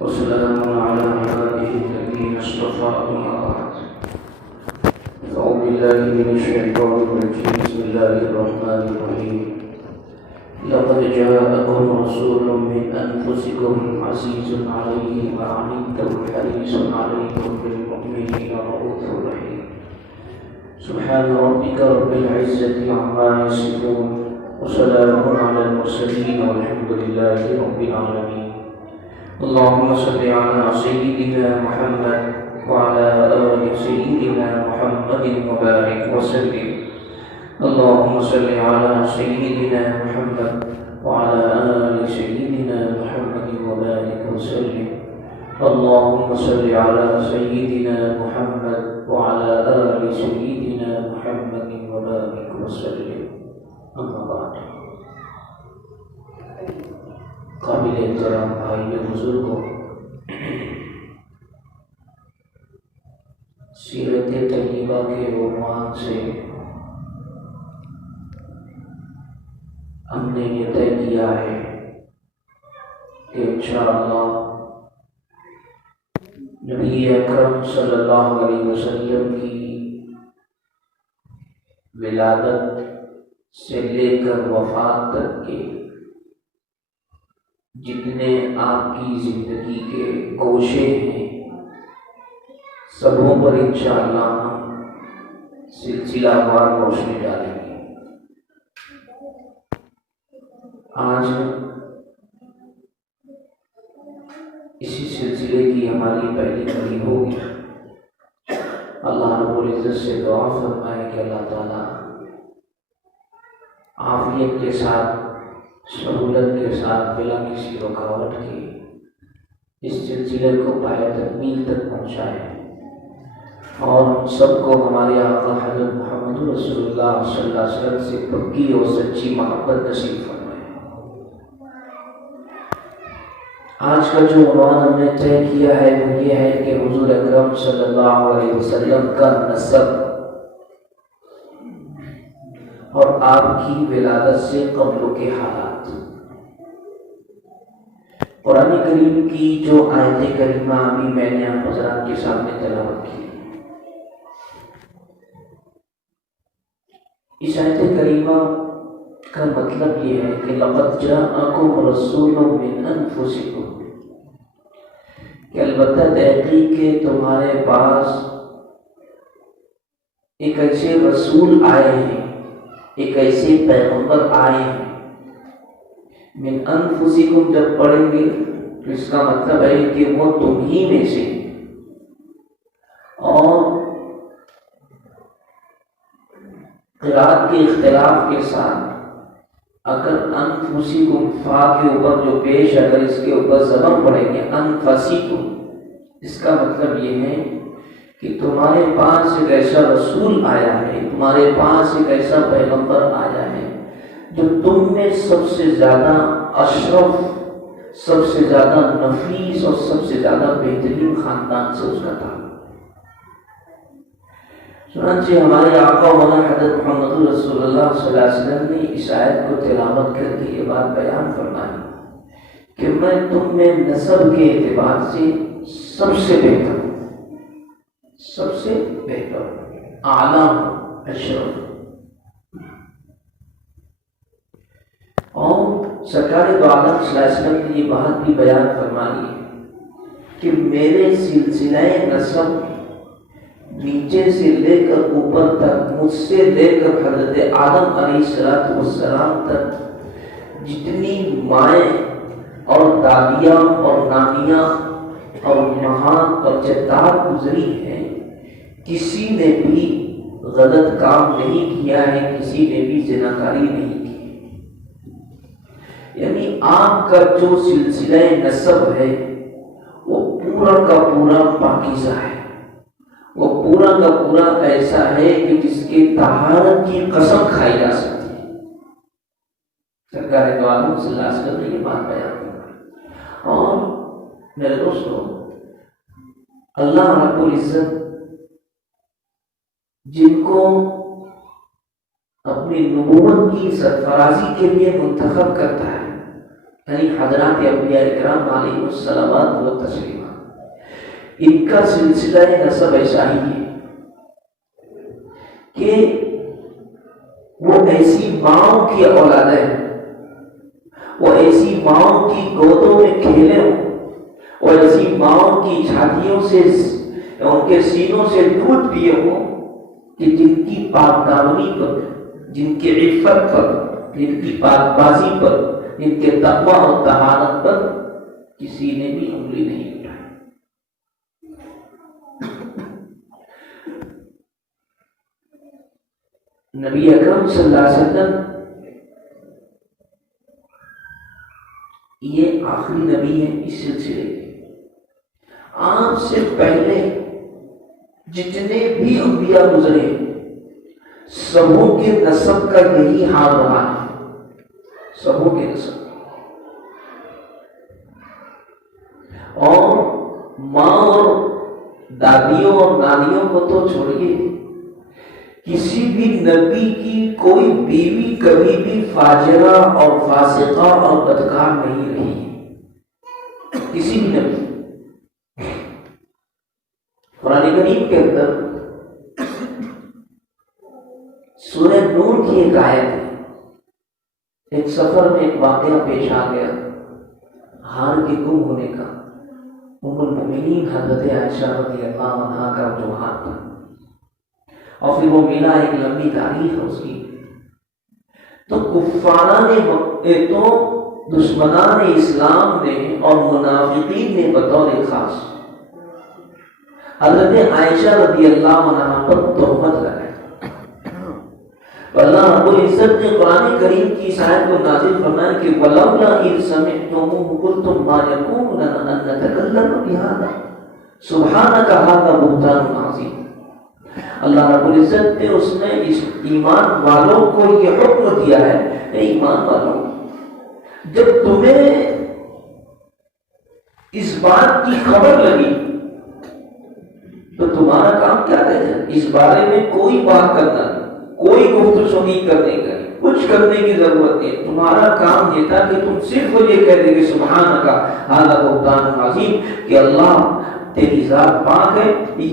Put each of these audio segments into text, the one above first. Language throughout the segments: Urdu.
وسلام على عباده الذين اصطفى أما بعد أعوذ بالله من الشيطان الرجيم بسم الله الرحمن الرحيم لقد جاءكم رسول من أنفسكم عزيز عليه ما عنتم حريص عليكم بالمؤمنين رؤوف رحيم سبحان ربك رب العزة عما يصفون وسلام على المرسلين والحمد لله رب العالمين اللهم صل على سيدنا محمد وعلى آل سيدنا محمد وبارك وسلم اللهم صل على سيدنا محمد وعلى آل سيدنا محمد وبارك وسلم اللهم صل على سيدنا محمد وعلى آل سيدنا محمد وبارك وسلم أما بعد قابل احترام بھائی بزرگوں، سیرت طیبہ کے عنوان سے ہم نے یہ طے کیا ہے کہ انشاءاللہ نبی اکرم صلی اللہ علیہ وسلم کی ولادت سے لے کر وفات تک کے جتنے آپ کی زندگی کے گوشے ہیں سبوں پر انشاءاللہ ہم سلسلہ وار روشنی ڈالیں گے۔ آج اسی سلسلے کی ہماری پہلی کڑی ہوگی۔ اللہ رب العزت سے دعا فرمائے کہ اللہ تعالیٰ عافیت کے ساتھ، سہولت کے ساتھ، بلا کسی رکاوٹ کے اس سلسلے کو پایہ تکمیل تک پہنچائے اور ہم سب کو ہمارے آقا حضرت محمد رسول اللہ صلی اللہ علیہ وسلم سے پکی اور سچی محبت نصیب فرمائے۔ آج کا جو عنوان ہم نے طے کیا ہے وہ یہ ہے کہ حضور اکرم صلی اللہ علیہ وسلم کا نسب اور آپ کی ولادت سے قبل کے حالات۔ قرآن کریم کی جو آیت کریمہ ابھی میں نے آپ حضرات کے سامنے تلاوت کی، اس آیت کریمہ کا مطلب یہ ہے کہ لقد جاءکم رسول من انفسکم، کہ البتہ تحقیق کہ تمہارے پاس ایک ایسے رسول آئے ہیں، ایک ایسے پیغمبر آئے ہیں۔ من انفسکم جب پڑھیں گے تو اس کا مطلب ہے کہ وہ تم ہی میں سے، اور قرآن کے اختلاف کے ساتھ اگر انفسکم فا کے اوپر جو پیش، اگر اس کے اوپر زبر پڑھیں گے انفسکم، اس کا مطلب یہ ہے کہ تمہارے پاس ایک ایسا رسول آیا ہے، تمہارے پاس ایک ایسا پیغمبر آیا ہے جو تم میں سب سے زیادہ اشرف، سب سے زیادہ نفیس اور سب سے زیادہ بہترین خاندان سے اس کا تعلق۔ چنانچہ ہمارے آقا مولا حضرت محمد رسول اللہ صلی اللہ علیہ وسلم نے اس آیت کو تلاوت کر کے یہ بات بیان فرمائی کہ میں تم میں نسب کے اعتبار سے سب سے بہتر ہوں، سب سے بہتر، اعلیٰ ہوں، اشرف۔ اور سرکار دو عالم صلی اللہ علیہ وسلم نے یہ بات بھی بیان فرمائی ہے کہ میرے سلسلہ نسب نیچے سے لے کر اوپر تک، مجھ سے لے کر حضرت آدم علیہ السلام تک جتنی مائیں اور دادیاں اور نانیاں اور مہاں اور جدات گزری ہیں، کسی نے بھی غلط کام نہیں کیا ہے، کسی نے بھی زناکاری نہیں کی۔ یعنی آپ کا جو سلسلہ نسب ہے وہ پورا کا پورا پاکیزہ ہے، وہ پورا کا پورا ایسا ہے کہ جس کی طہارت کی قسم کھائی جا سکتی ہے۔ سرکار دو عالم صلی اللہ علیہ وسلم نے یہ بات بیان کی۔ اور میرے دوستو، اللہ رب العزت جن کو اپنی نبوت کی سرفرازی کے لیے منتخب کرتا ہے، یعنی حضرات انبیاء اکرام علیہ الصلوات و تسلیمات، ان کا سلسلہ نسب ایسا ہی ہے کہ وہ ایسی ماؤں کی اولادیں ہیں، وہ ایسی ماؤں کی گودوں میں کھیلے ہوں، اور ایسی ماؤں کی چھاتیوں سے ان کے سینوں سے دودھ پیے ہوں کہ جن کی پاک دامنی پر، جن کی عفت پر، جن کی پاک بازی پر، جن کے تقوی اور طہارت پر کسی نے بھی انگلی نہیں اٹھائی۔ نبی اکرم صلی اللہ علیہ وسلم یہ آخری نبی ہے اس سلسلے کے۔ آپ سے پہلے جتنے بھی انبیاء گزرے سبوں کے نسب کا یہی حال رہا ہے، سبوں کے نسب، اور ماں اور دادیوں اور نانیوں کو تو چھوڑیے، کسی بھی نبی کی کوئی بیوی کبھی بھی فاجرہ اور فاسقہ اور بدکار نہیں رہی، کسی بھی نبی۔ قرآن کریم کے اندر سورہ نور کی ایک آیت ہے، ایک سفر میں ایک واقعہ پیش آ گیا ہار کے گم ہونے کا۔ ام المؤمنین حضرت عائشہ رضی اللہ عنہا کا جو ہار تھا، اور پھر وہ ملا، ایک لمبی تاریخ ہے اس کی۔ تو کفارہ نے، تو دشمنان اسلام نے اور منافقین نے بطور خاص حضرت عائشہ رضی اللہ عنہا پر تہمت لگائی۔ اللہ رب العزت نے قرآن کریم کی اس آیت کو نازل فرمایا کہ وَلَوْلَا إِذْ سَمِعْتُمُوهُ قُلْتُمْ مَا يَكُونُ لَنَا أَن نَّتَكَلَّمَ بِهَٰذَا سُبْحَانَكَ هَٰذَا بُهْتَانٌ عَظِيمٌ۔ اللہ رب العزت نے اس میں اس ایمان والوں کو یہ حکم دیا ہے، اے ایمان والوں، جب تمہیں اس بات کی خبر لگی تو تمہارا کام کیا رہ جائے؟ اس بارے میں کوئی بات کرنا نہیں، کوئی گفتگو سنی کرنے کا نہیں، کچھ کرنے کی ضرورت نہیں۔ تمہارا کام یہ تھا کہ تم صرف یہ کہہ دے کہ سبحانک ھذا بہتان عظیم، کہ اللہ تیری ذات پاک ہے۔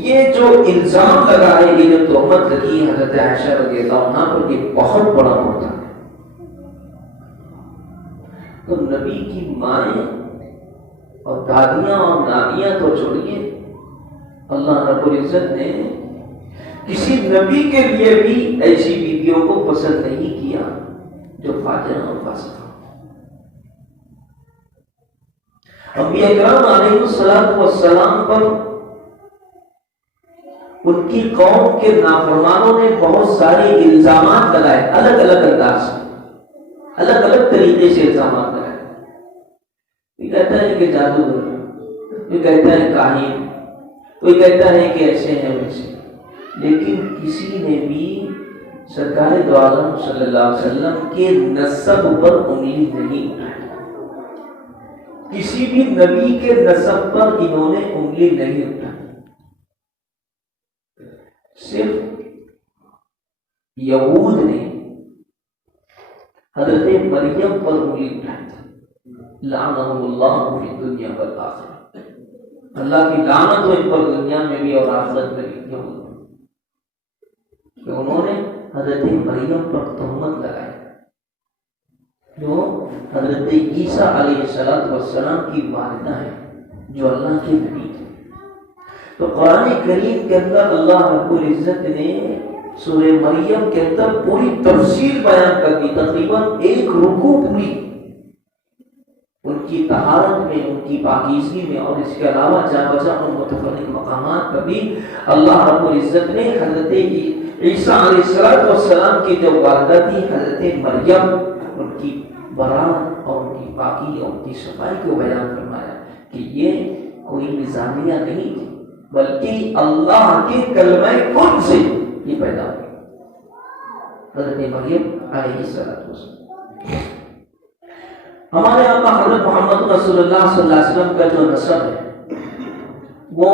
یہ جو الزام لگا ہے، یہ جو تہمت لگی ہے حضرت عائشہ رضی اللہ عنہا پر، یہ بہت بڑا بہتان ہے۔ تو نبی کی مائیں اور دادیاں اور نانیاں تو چھوڑیے، اللہ رب العزت نے کسی نبی کے لیے بھی ایسی بیویوں کو پسند نہیں کیا جو فاجر اور فاسقہ۔ انبیاء کرام علیہ السلام پر ان کی قوم کے نافرمانوں نے بہت سارے الزامات لگائے، الگ الگ انداز میں، الگ الگ طریقے سے الزامات لگائے۔ کوئی کہتا ہے کہ جادوگر، کوئی کہتا ہے کاہن، کوئی کہتا ہے کہ ایسے ہیں ویسے، لیکن کسی نے بھی سرکار دو عالم صلی اللہ علیہ وسلم کے نسب پر انگلی نہیں اٹھائی، کسی بھی نبی کے نسب پر انہوں نے انگلی نہیں اٹھائی۔ صرف یہود نے حضرت مریم پر انگلی اٹھائی تھی، لعنہم اللہ فی الدنیا والآخرہ، اللہ کی لعنت ہو ان پر دنیا میں بھی اور آخرت میں بھی، کہ انہوں نے حضرت مریم پر تہمت لگائی جو حضرت عیسیٰ علیہ السلام کی والدہ ہے، جو اللہ کے نبی تھے۔ تو قرآن کریم کے اندر اللہ رب العزت نے سورہ مریم کے اندر پوری تفصیل بیان کر دی، تقریباً ایک رکوع پوری ان کی طہارت میں، ان کی پاکیزگی میں، اور اس کے علاوہ جا بجا اور متفرق مقامات پر بھی اللہ رب العزت نے حضرت عیسیٰ علیہ السلام کی جو والدہ تھی حضرت مریم، ان کی برات اور ان کی پاکی اور ان کی صفائی کو بیان فرمایا کہ یہ کوئی نظامیہ نہیں تھی، بلکہ اللہ کے کلمہ کن سے یہ پیدا ہوئی حضرت مریم علیہ السلام۔ ہمارے آقا حضرت محمد رسول اللہ صلی اللہ علیہ وسلم کا جو نسب ہے وہ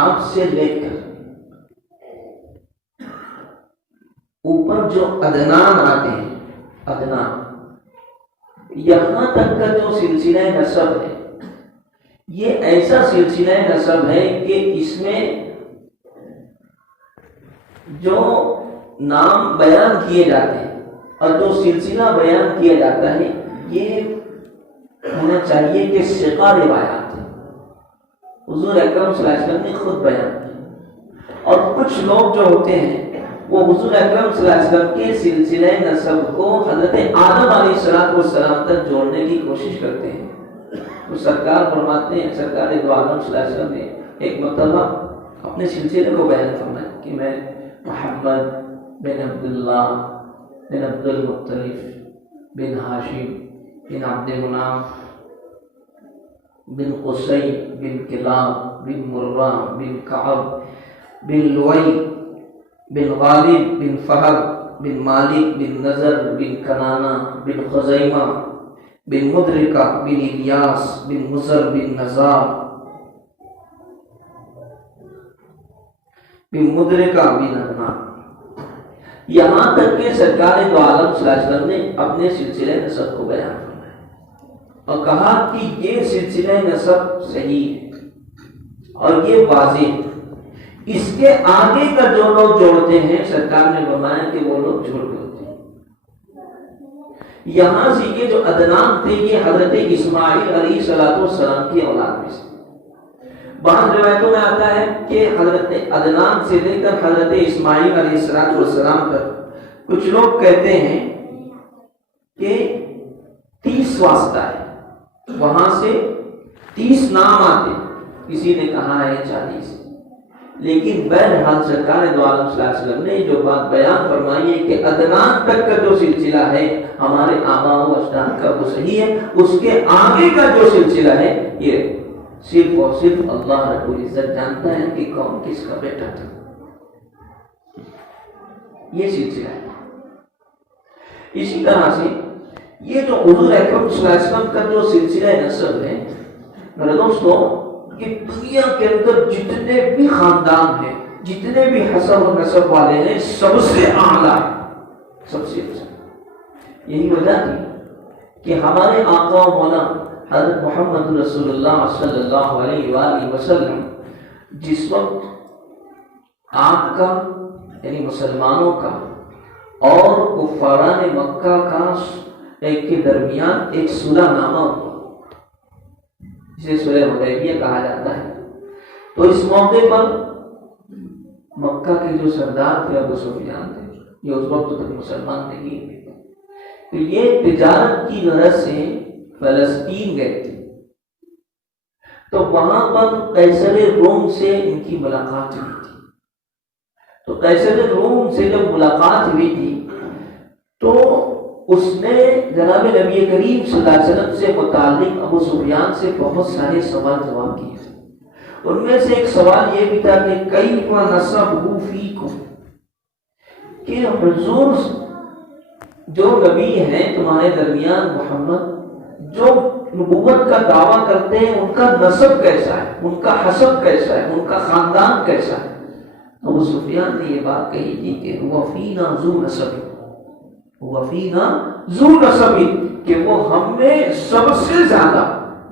آپ سے لے کر اوپر جو ادنان آتے ہیں، ادنان، یہاں تک کا جو سلسلہ نسب ہے یہ ایسا سلسلہ نسب ہے کہ اس میں جو نام بیان کیے جاتے ہیں اور جو سلسلہ بیان کیا جاتا ہے یہ ہونا چاہیے کہ ثقہ روایات ہے، حضور اکرم صلی اللہ علیہ وسلم نے خود بیان کیا۔ اور کچھ لوگ جو ہوتے ہیں وہ حضور اکرم صلی اللہ علیہ وسلم کے سلسلہ نسب کو حضرت آدم علیہ السلام تک جوڑنے کی کوشش کرتے ہیں۔ تو سرکار فرماتے ہیں، سرکار دو عالم صلی اللہ علیہ وسلم نے ایک مرتبہ اپنے سلسلے کو بیان فرمایا کہ میں محمد بن عبداللہ بن عبد المطلب بن ہاشم بن عبد مناف بن قصی بن کلاب بن مرہ بن کعب بن لوئی بن غالب بن فہد بن مالک بن نضر بن کنانہ بن خزیمہ بن مدرکہ بن الیاس بن مزر بن نزار بن مدرکہ بن ادنان، یہاں تک کہ سرکار دو عالم صلی اللہ علیہ وسلم نے اپنے سلسلہ نسب کو بیان فرمایا اور کہا کہ یہ سلسلہ نسب صحیح ہے اور یہ واضح ہے، اس کے آگے کا جو لوگ جوڑتے ہیں سرکار نے فرمایا کہ وہ لوگ جھوٹ بولتے ہیں۔ یہاں سے یہ جو ادنان تھے یہ حضرت اسماعیل علیہ السلام کی اولاد میں سے، بعض روایتوں میں آتا ہے کہ حضرت ادنان سے لے کر حضرت اسماعیل علیہ السلام تک کچھ لوگ کہتے ہیں کہ 30 واسطہ ہے، وہاں سے 30 نام آتے، کسی نے کہا ہے 40، لیکن بہرحال سرکار دو عالم صلی اللہ علیہ وسلم نے جو بات بیان فرمائی ہے کہ ادنان تک کا جو سلسلہ ہے ہمارے آباء و اجداد کا وہ صحیح ہے، اس کے آگے کا جو سلسلہ ہے یہ صرف اور صرف اللہ رب العزت جانتا ہے کہ کون کس کا بیٹا تھا، یہ سلسلہ ہے۔ اسی طرح سے یہ جو حضور اکرم صلی اللہ علیہ وسلم کا جو سلسلہ نسب ہے میرے دوستو، کہ دنیا کے اندر جتنے بھی خاندان ہیں، جتنے بھی حسب و نسب والے ہیں، سب سے اعلیٰ، سب سے اچھا۔ یہی وجہ تھی کہ ہمارے آقا و مولا حضرت محمد رسول اللہ صلی اللہ علیہ وآلہ وسلم جس وقت آپ کا یعنی مسلمانوں کا اور کفاران مکہ کا ایک کے درمیان ایک صلح نامہ ہوا جسے صلح حدیبیہ کہا جاتا ہے، تو اس موقع پر مکہ کے جو سردار تھے ابو سفیان تھے، یہ اس وقت تک مسلمان نہیں تھے، تو یہ تجارت کی غرض سے فلسطین گئے تھے، تو وہاں پر قیصر روم سے ان کی ملاقات ہوئی تھی۔ تو قیصر روم سے جب ملاقات ہوئی تھی تو اس نے جناب نبی کریم صلی اللہ علیہ وسلم سے متعلق ابو سفیان سے بہت سارے سوال جواب کیے، ان میں سے ایک سوال یہ بھی تھا کہ کیف نسبہ فیکم، کہ حضور جو نبی ہیں تمہارے درمیان محمد جو نبوت کا دعویٰ کرتے ہیں ان کا نسب کیسا ہے، ان کا حسب کیسا ہے، ان کا خاندان کیسا ہے؟ ابو سفیان نے یہ بات کہی تھی کہ هو فینا ذو نسب، هو فینا ذو نسب، کہ وہ ہم میں سب سے زیادہ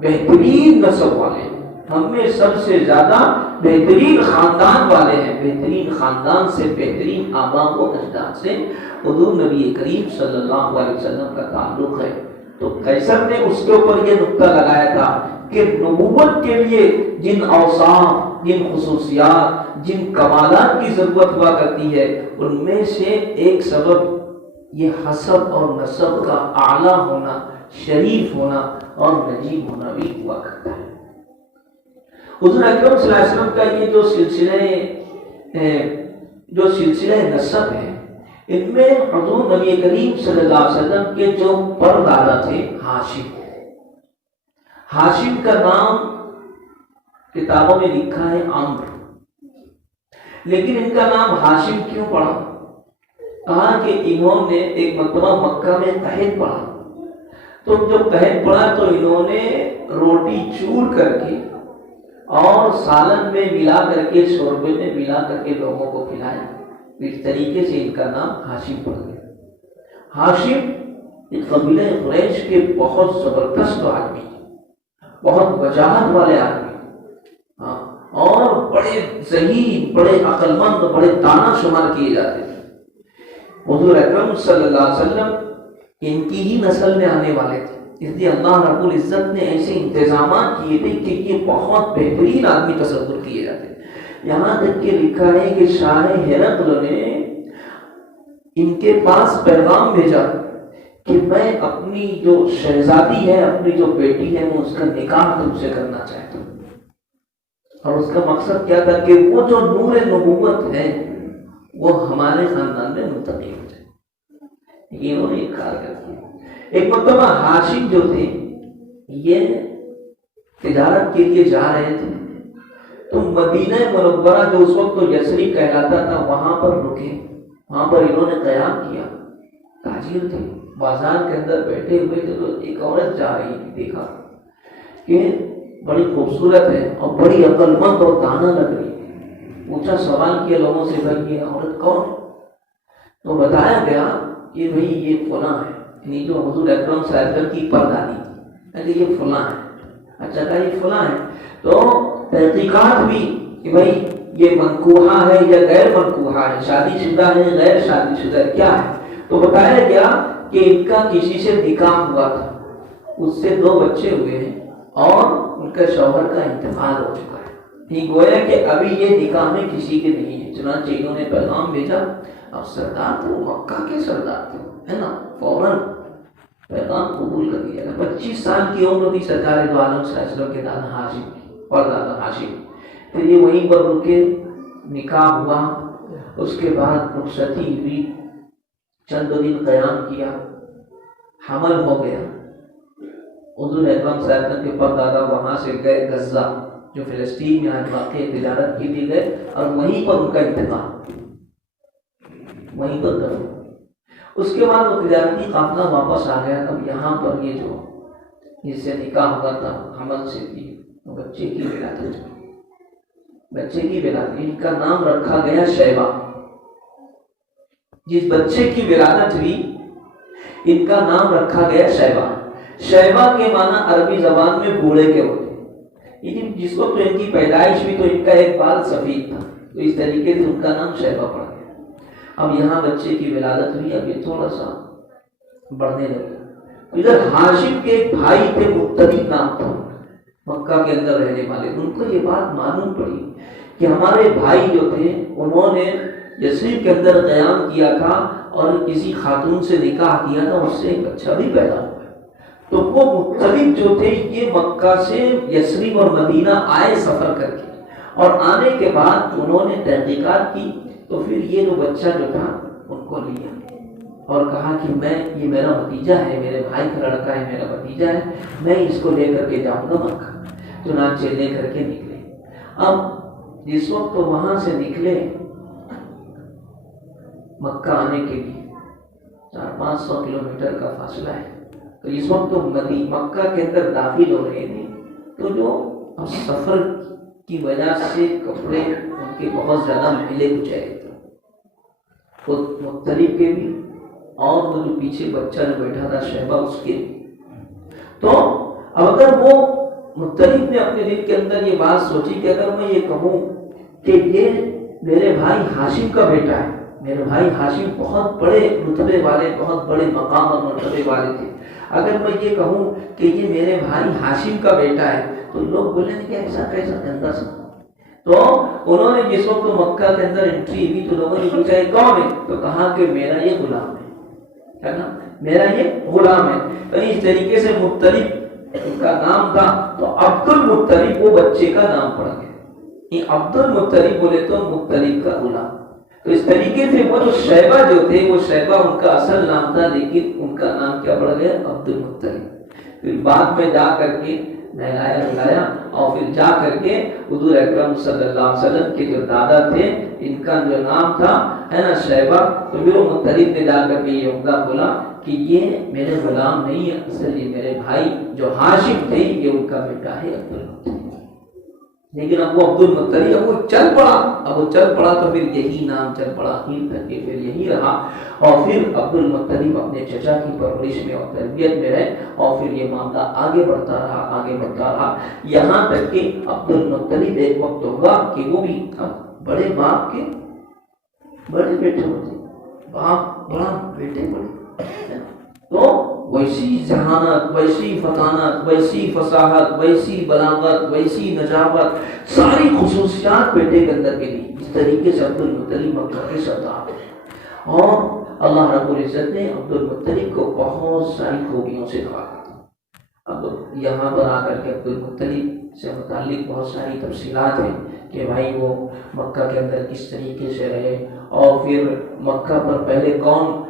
بہترین نسب والے ہیں، ہم میں سب سے زیادہ بہترین خاندان والے ہیں، بہترین خاندان سے بہترین آباء و اجداد سے حضور نبی کریم صلی اللہ علیہ وسلم کا تعلق ہے۔ تو قیصر نے اس کے اوپر یہ نقطہ لگایا تھا کہ نبوت کے لیے جن اوصاف، جن خصوصیات، جن کمالات کی ضرورت ہوا کرتی ہے ان میں سے ایک سبب یہ حسب اور نسب کا اعلیٰ ہونا، شریف ہونا اور نجیب ہونا بھی ہوا کرتا ہے۔ حضور اکرم صلی اللہ علیہ وسلم کا یہ جو سلسلہ نسب ہے، ان میں حضور نبی کریم صلی اللہ علیہ وسلم کے جو پردادا تھے ہاشم، ہاشم کا نام کتابوں میں لکھا ہے عمرو، لیکن ان کا نام ہاشم کیوں پڑا؟ کہا کہ انہوں نے ایک مرتبہ مکہ میں قحط پڑا، تو جب قحط پڑا تو انہوں نے روٹی چور کر کے اور سالن میں ملا کر کے، شوربے میں ملا کر کے لوگوں کو کھلایا، اس طریقے سے ان کا نام ہاشم پڑ گیا۔ ہاشم ایک قبیلہ قریش کے بہت زبردست آدمی، بہت وجاہت والے آدمی، ہاں، اور بڑے ذہین، بڑے عقل مند، بڑے دانا شمار کیے جاتے تھے۔ حضور اکرم صلی اللہ علیہ وسلم ان کی ہی نسل میں آنے والے تھے، اس لیے اللہ رب العزت نے ایسے انتظامات کیے تھے کہ یہ بہت بہترین آدمی تصور کیے جاتے ہیں۔ یہاں تک کہ لکھا ہے کہ شاہ ہرقل نے ان کے پاس پیغام بھیجا کہ میں اپنی جو شہزادی ہے، اپنی جو بیٹی ہے، میں اس کا نکاح تم سے کرنا چاہتا ہوں۔ اور اس کا مقصد کیا تھا کہ وہ جو نور نبوت ہے وہ ہمارے خاندان میں منتقل ہو جائے۔ یہ انہوں نے کار کر دیا۔ ایک مرتبہ ہاشم جو تھے یہ تجارت کے لیے جا رہے تھے، تو مدینہ منورہ جو اس وقت تو یثرب کہلاتا تھا وہاں پر رکے، وہاں پر انہوں نے قیام کیا۔ تاجر تھے، بازار کے اندر بیٹھے ہوئے تھے، تو ایک عورت جا رہی تھی، دیکھا کہ بڑی خوبصورت ہے اور بڑی عقل مند اور دانا لگ رہی ہے۔ پوچھا، سوال کیا لوگوں سے، بھائی یہ عورت کون ہے؟ تو بتایا گیا کہ بھئی یہ فلاں ہے، یعنی جو حضور اکرم صلی اللہ علیہ وسلم کی پردانی، کہ یہ فلاں ہے۔ اچھا کہا یہ فلاں ہے، تو تحقیقات بھی کہ بھئی یہ منکوحہ ہے یا غیر منکوحہ ہے، شادی شدہ ہے غیر شادی شدہ کیا ہے؟ تو بتایا گیا کہ ان کا کسی سے نکاح ہوا تھا، اس سے 2 بچے ہوئے ہیں اور ان کا شوہر کا انتقال ہو چکا ہے۔ یہ گویا کہ ابھی یہ نکاح میں کسی کے نہیں ہے۔ چنانچہ انہوں نے پیغام بھیجا، اب سردار تو مکہ کے سردار تھے، ہے نا، فوراً پیغام قبول کر لیا۔ 25 سال کی عمر تھی سرکار دو عالم صلی اللہ علیہ وسلم کے دادا ہاشم اور دادا ہاشم۔ پھر یہ وہیں پر رکے، نکاح ہوا، اس کے بعد رخصتی ہوئی، چند دن قیام کیا، حمل ہو گیا۔ حضور اکرم صلی اللہ علیہ وسلم کے پردادا وہاں سے گئے غزہ، جو فلسطین میں آج واقع تجارت کے لیے گئے، اور وہیں پر ان کا انتقال، وہیں پر دفن۔ اس کے بعد وہ تجارتی قافلہ واپس آ گیا۔ اب یہاں پر یہ جو جس سے نکاح ہوا تھا، حمل سے بھی بچے کی ولادت ہوئی، بچے کی ولادت، ان کا نام رکھا گیا شیبہ۔ جس بچے کی ولادت ہوئی ان کا نام رکھا گیا شیبہ۔ شیبہ کے معنی عربی زبان میں بوڑھے کے ہوتے ہیں، لیکن جس وقت ان کی پیدائش ہوئی تو ان کا ایک بال سفید تھا، تو اس طریقے سے ان کا نام شیبہ پڑ گیا۔ اب یہاں بچے کی ولادت ہوئی، اب یہ تھوڑا سا بڑھنے لگا۔ ادھر ہاشم کے ایک بھائی تھے، مطلب نام تھا، مکہ کے اندر رہنے والے، ان کو یہ بات معلوم پڑی کہ ہمارے بھائی جو تھے انہوں نے یثرب کے اندر قیام کیا تھا اور کسی خاتون سے نکاح کیا تھا، اس سے ایک بچہ بھی پیدا ہوا۔ تو وہ مطلب جو تھے یہ مکہ سے یثرب اور مدینہ آئے سفر کر کے، اور آنے کے بعد انہوں نے تحقیقات کی، تو پھر یہ جو بچہ جو تھا ان کو لیا اور کہا کہ یہ میرا بھتیجا ہے، میرے بھائی کا لڑکا ہے، میرا بھتیجا ہے، میں اس کو لے کر کے جاؤں گا مکہ۔ چنانچہ لے کر کے نکلے۔ اب جس وقت وہاں سے نکلے مکہ آنے کے لیے 400-500 کلومیٹر کا فاصلہ ہے، تو اس وقت تو مکہ کے اندر داخل ہو رہے تھے، تو جو سفر کی وجہ سے کپڑے ان کے بہت زیادہ ملے کچلے تھے، خود مختلف کے بھی اور وہ جو پیچھے بچہ جو بیٹھا تھا شیبہ اس کے بھی۔ تو اگر وہ مختلف نے اپنے دل کے اندر یہ بات سوچی کہ اگر میں یہ کہوں کہ یہ میرے بھائی ہاشم کا بیٹا ہے، میرے بھائی ہاشم بہت بڑے رتبے والے، بہت بڑے مقام اور مرتبے والے تھے، اگر میں یہ کہوں کہ یہ میرے بھائی ہاشم کا بیٹا ہے تو لوگ بولیں گے کہ ایسا کیسا گندا سا۔ تو انہوں نے جس وقت مکہ کے اندر انٹری ہوئی تو لوگوں نے پوچھا یہ کون ہے، تو کہا کہ میرا یہ غلام ہے، کیا کہا؟ میرا یہ غلام ہے۔ تو اس طریقے سے مختلف ان کا نام تھا، تو عبد المطلب وہ بچے کا نام پڑ گیا۔ یہ عبد المطلب بولے تو مختلف کا غلام۔ تو اس طریقے سے وہ جو شیبہ جو تھے، وہ شیبہ ان کا اصل نام تھا، لیکن ان کا نام کیا پڑ گیا؟ عبد المطلب۔ پھر بعد میں جا کر کے نہلایا دھلایا اور پھر جا کر کے حضور اکرم صلی اللہ علیہ وسلم کے جو دادا تھے ان کا جو نام تھا ہے نا شیبہ، تو پھر وہ مطلب نے جا کر کے یہ عمدہ بولا کہ یہ میرے غلام نہیں ہے، اصل یہ میرے بھائی جو ہاشم تھے یہ ان کا بیٹا ہے عبد المطلب۔ لیکن اب وہ عبد المطلب اب وہ چل پڑا تو پھر یہی نام چل پڑا، آخر تک کہ پھر یہی رہا، اور پھر عبد المطلب اپنے چچا کی پرورش میں اور تربیت میں رہے، اور پھر یہ معاملہ آگے بڑھتا رہا یہاں تک کہ عبد المطلب ایک وقت ہوا کہ وہ بھی اب بڑے باپ کے بڑے بیٹے ہوتے، باپ بڑا بیٹے بڑے، تو ویسی ذہانت، ویسی فطانت، ویسی فصاحت، ویسی بلاغت، ویسی نجابت، ساری خصوصیات بیٹے کے اندر کے لیے، اس طریقے سے عبد المطلب مکہ کے سردار تھے، اور اللہ رب العزت نے عبد المطلب کو بہت ساری خوبیوں سے نوازا۔ اب یہاں پر آ کر کے عبد المطلب سے متعلق بہت ساری تفصیلات ہیں کہ بھائی وہ مکہ کے اندر کس طریقے سے رہے، اور پھر مکہ پر پہلے کون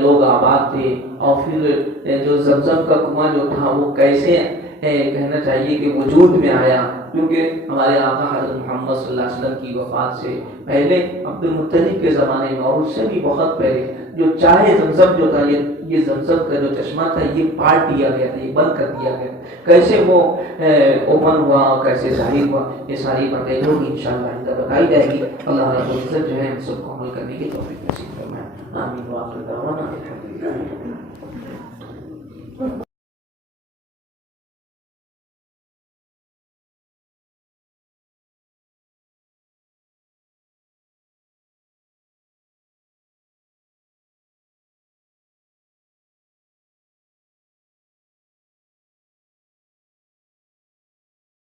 لوگ آباد تھے، اور پھر جو زمزم کا کنواں جو تھا وہ کیسے کہنا چاہیے کہ وجود میں آیا، کیونکہ ہمارے آقا حضرت محمد صلی اللہ علیہ وسلم کی وفات سے پہلے عبد المطلب کے زمانے میں اور اس سے بھی بہت پہلے جو چاہے زمزم جو تھا، یہ زمزم کا جو چشمہ تھا یہ پاٹ دیا گیا تھا، یہ بند کر دیا گیا، کیسے وہ اوپن ہوا اور کیسے ظاہر ہوا، یہ ساری باتیں ہوگی انشاءاللہ آئندہ بتائی جائے گی۔ اللہ رب العزت جو ہے ہم سب کو عمل کرنے کی توفیق نصیب فرمائے، آمین وآخر دعوانا الحمدللہ۔